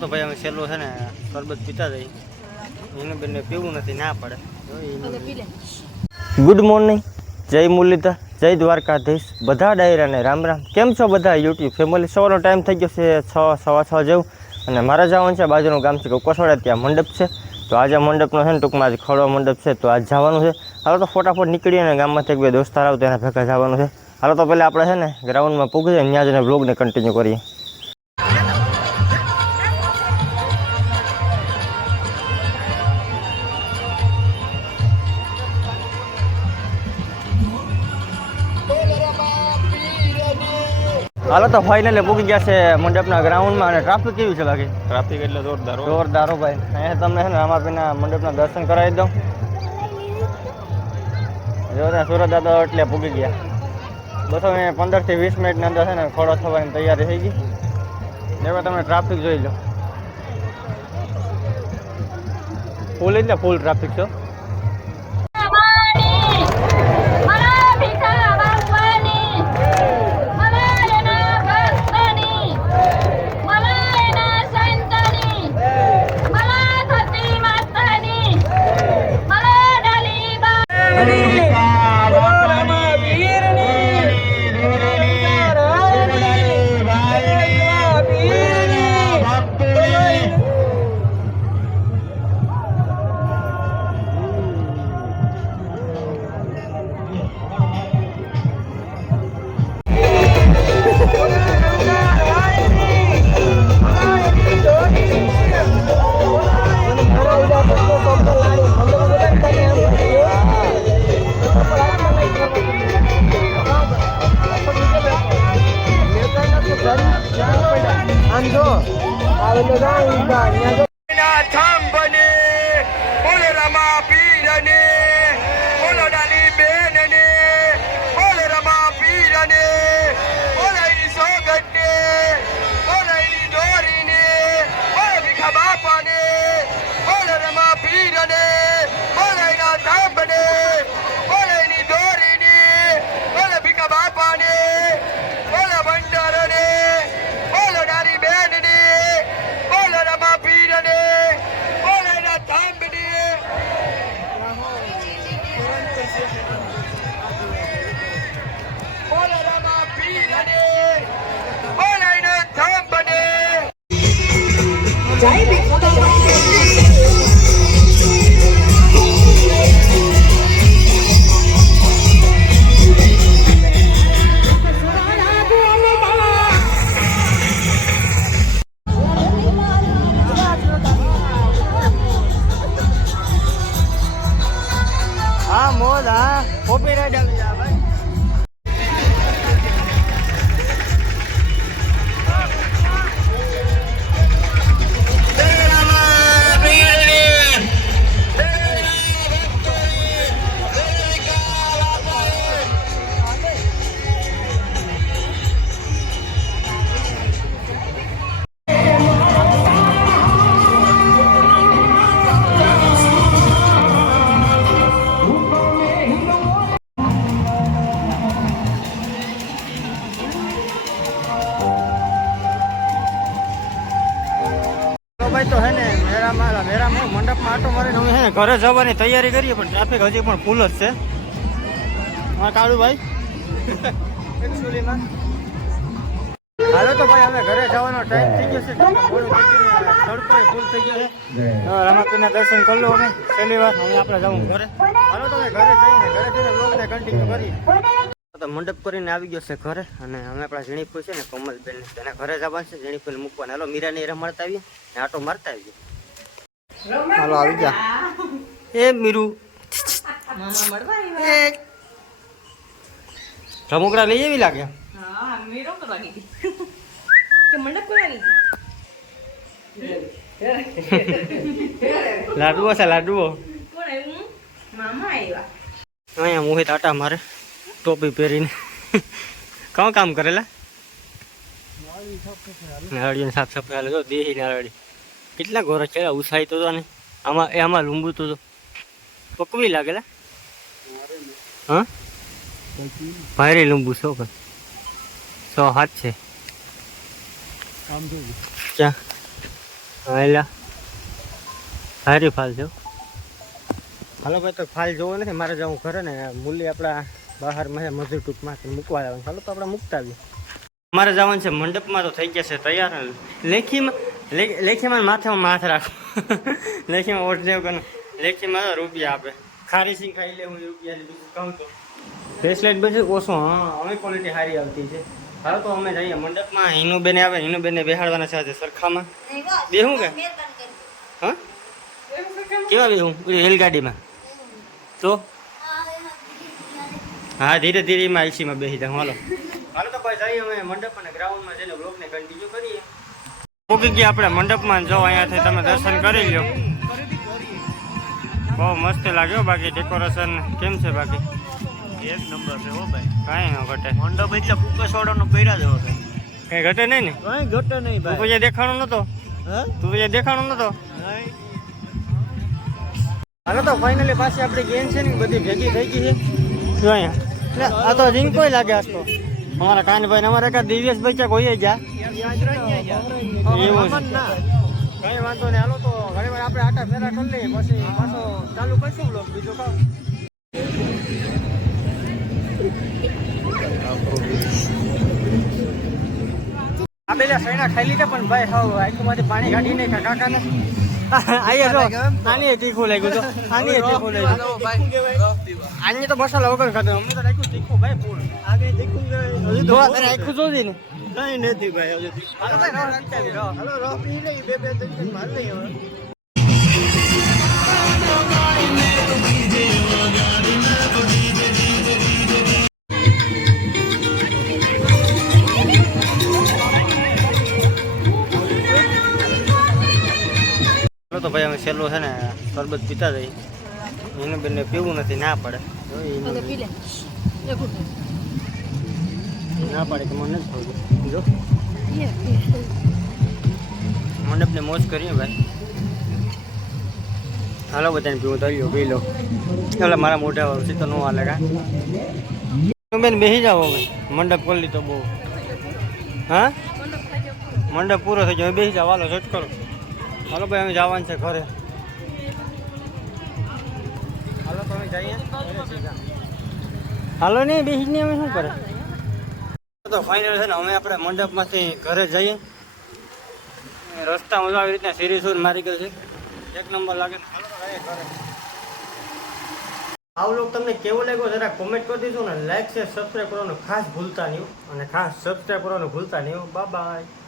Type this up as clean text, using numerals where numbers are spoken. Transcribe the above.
તો ભાઈ અમે છેલ્લો છે ને શરબત પીતા જઈએ એને બંને પીવું નથી ના પડે. ગુડ મોર્નિંગ, જય મુરલીધર, જય દ્વારકાધીશ, બધા ડાયરાને રામ રામ. કેમ છો બધા યુટ્યુબ ફેમિલી? સવારનો ટાઈમ થઈ ગયો છે 6:15 જેવું અને મારે જવાનું છે બાજુનું ગામ છે કોસવાડા, ત્યાં મંડપ છે. તો આજે મંડપનો છે ને ટૂંકમાં આજે ખોડો મંડપ છે તો આજ જવાનું છે. હાલો તો ફટાફટ નીકળીએ ને ગામમાંથી એક બે દોસ્તાર આવ તો એના ભેગા જવાનું છે. હાલો તો પહેલાં આપણે છે ને ગ્રાઉન્ડમાં પૂગી જાય ત્યાં જઈને બ્લોગને કન્ટિન્યુ કરીએ. હાલો તો ફાઇનલી પૂકી ગયા છે મંડપના ગ્રાઉન્ડમાં. અને ટ્રાફિક કેવી છે બાકી? ટ્રાફિક એટલે જોરદાર ભાઈ. અહીંયા તમને છે ને રામાપીના મંડપના દર્શન કરાવી દઉં. જો ત્યાં સુરત દાદા એટલે પૂકી ગયા. 15 થી 20 મિનિટની અંદર છે ને ખોડો થવાની તૈયારી થઈ ગઈ. એમાં તમે ટ્રાફિક જોઈ લો, ફૂલ એટલે ફૂલ ટ્રાફિક છે. તો હે ને મેરામાં મંડપમાં આટો મારીને અમે હે ને ઘરે જવાની તૈયારી કરીએ, પણ ટ્રાફિક હજી પણ ફૂલ જ છે. હા કાળુભાઈ હાલો તો ભાઈ અમે ઘરે જવાનો ટાઈમ થઈ ગયો છે. તડકો ફૂલ થઈ ગયો છે. રામાપીરના દર્શન કરી લો અમે પહેલી વાર. હવે આપણે જવું ઘરે. હાલો તો ઘરે જઈને બ્લોગને કન્ટિન્યુ કરીએ. તો મંડપ કરીને આવી ગયો છે ઘરે અને અમે આપણા ઝીણીપુર છે ને કોમલબેન તેને ઘરે જવાનું છે. ઝીણીપુર મૂકવાના. હાલો મીરાને રમાડતા આવીએ ને આટો મારતા આવીએ. હાલો આવી ગયા એ મીરુ રમકડા લઈ એવી લાગે. લાડુઓ છે લાડુઓ. અહીંયા મોહિત આટા મારે ટોપી પહેરીને. કામ કરેલા નારળીની સાફ સફાઈ હાલે તો દેહી નારળી કેટલા ગોરા છે ઉછાઈ તો ને આમાં લીંબુ તો પકવી લાગેલા હા ભારે લીંબુ 100 પર 100 હાથ છે ક્યાં હાલા હારી ફાલ છે હાલો ભાઈ તો ફાલ જોવો નથી મારે જવું ઘરે ને મૂલી આપણા બહારમાં મજૂર ટૂંકમાં મૂકવા જવાનું ચાલો તો આપણે મૂકતા આવીએ અમારે જવાનું છે મંડપમાં તો થઈ ગયા છે તૈયાર લેખીમાં માથે રાખો લેખીમાં ઓટ જેવું કરું લેખીમાં રૂપિયા આપે ખારી સિંગ ખાઈ લે હું રૂપિયા કહું તો બ્રેસલેટ બેસે ઓછો હા અમે ક્વોલિટી સારી આવતી છે હાલો તો અમે જઈએ મંડપમાં હિનુબેન આવે હિનુબેનને બેહાડવાના છે આજે સરખામાં બેહું કે હા કેવા બેહું રેલગાડીમાં તો હા ધીરે ધીરે એમાં આઈસીમાં બેસી જાઉં હાલો હાલો તો ભાઈ જઈએ અમે મંડપ અને ગ્રાઉન્ડમાં જઈને બ્લોગને કન્ટિન્યુ કરીએ મૂકી ગયા આપણે મંડપમાં જો અહીંયાથી તમે દર્શન કરી લો બહુ મસ્ત લાગ્યો બાકી ડેકોરેશન કેમ છે બાકી એક નંબર છે હો ભાઈ કાંઈ ન ઘટે મંડપ એટલે પુકેશવાડાનો પહેરા જેવો છે કઈ ઘટે નહીં ને કઈ ઘટે નહીં ભાઈ તું તો દેખાણો નતો તું તો દેખાણો નતો હાલો તો ફાઇનલી પાછી આપણી ગેમ છે ને બધી ભેગી થઈ ગઈ છે જો અહીંયા આ તો રીંગ કોઈ લાગે આજ તો અમારા કાનભાઈ અમારે એકા દિવ્યેશ બચ્ચા કોઈ ગયા એવું કઈ વાંધો નહીં હાલો તો ઘણી વાર આપણે આટા ફેરા કરી લઈએ પછી પાછો ચાલુ કરશું બ્લોગ બીજો કામ આ પેલા સૈના ખાઈ લીધા પણ ભાઈ હાવ આંખમાંથી પાણી કાઢી નહીં કાકાને આની તીખું લાગ્યું તો આની તીખું લાગ્યું આની તો મસાલા વગર ખાધું અમને તો રાખ્યું તીખું ભાઈ પૂરું આગળ તીખું રાખ્યું જોજી ને કઈ નથી ભાઈ તો ભાઈ અમે છેલ્લો છે ને શરબત પીતા જઈએ એને બેને પીવું નથી ના પડે ના પડે કે મને નથી જો મંડપને મોજ કરીએ ભાઈ હાલો બધાને પીવું તો પી લો એટલે મારા મોઢા વર્ષી તો ન હાલે કા બેન બેસી જાઓ અમે મંડપ કરી લીધો બહુ હા મંડપ પૂરો થઈ ગયો બેસી જાઓ હાલો સચ કરો હાલો ભાઈ અમે જવાનું છે ઘરે હાલો તો અમે જઈએ હાલો નહીં બેસી નહીં અમે શું કરે તો ફાઇનલ છે ને અમે આપણે મંડપમાંથી ઘરે જઈએ રસ્તામાં આવી રીતના સિરીઝ મારી ગયો છે એક નંબર લાગે ને હાલો ઘરે આ વ્લોગ તમને કેવો લાગ્યો જરા કોમેન્ટ કરી દેજો ને લાઈક છે સબસ્ક્રાઈબ કરવાનું ખાસ ભૂલતા નહીં અને ખાસ સબસ્ક્રાઈબ કરવાનું ભૂલતા નહીં બાય બાય